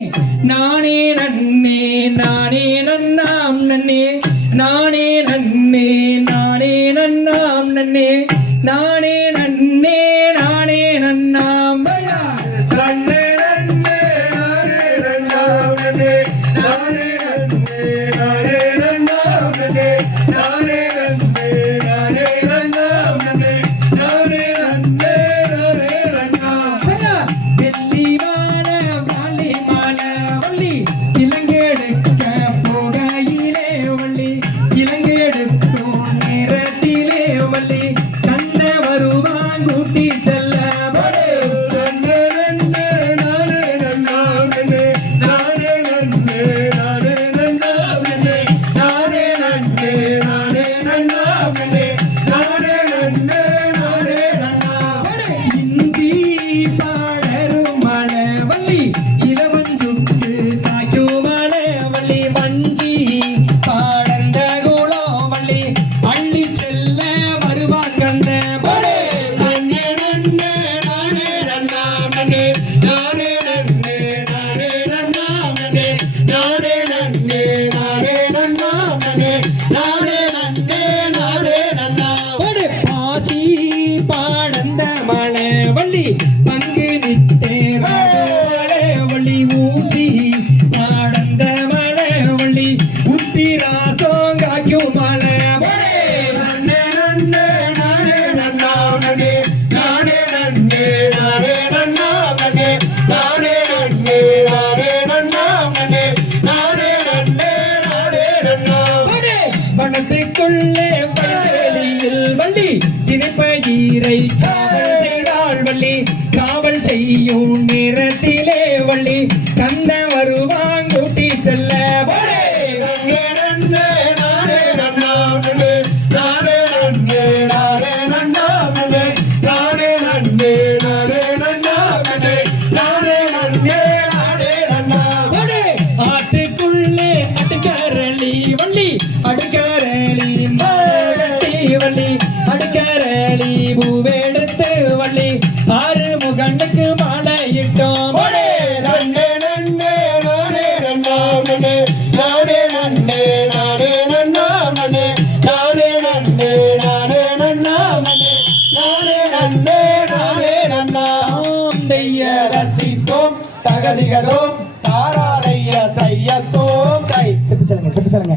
நானே நன்னே நானே நன்னாம் நன்னே நானே நன்னே நானே நன்னாம் நன்னே நானே நன்னே நானே நன்னாம். நன்னே நன்னே நானே நன்னாம் நன்னே நானே நன்னே. பங்கு நித்தே வழி ஊசி ஆனந்த மழவழி உத்திராசோங்காக்கும் மழை மனசுக்குள்ளே வள்ளி தினப்பயிரை காவல் செய்யும் நிறத்திலே வள்ளி கந்த வருவாங்கூட்டி செல்ல. அடுக்குள்ளே அடுக்கரளி வள்ளி அடுக்க அடுக்கர லீவு வேடுத்து வள்ளி ஆறு முகண்டுக்கு மாலையிட்டோம் தகதிகதோ தாராளைய தையத்தோ கை சிப்பிச்சலங்க சிப்பிச்சலங்க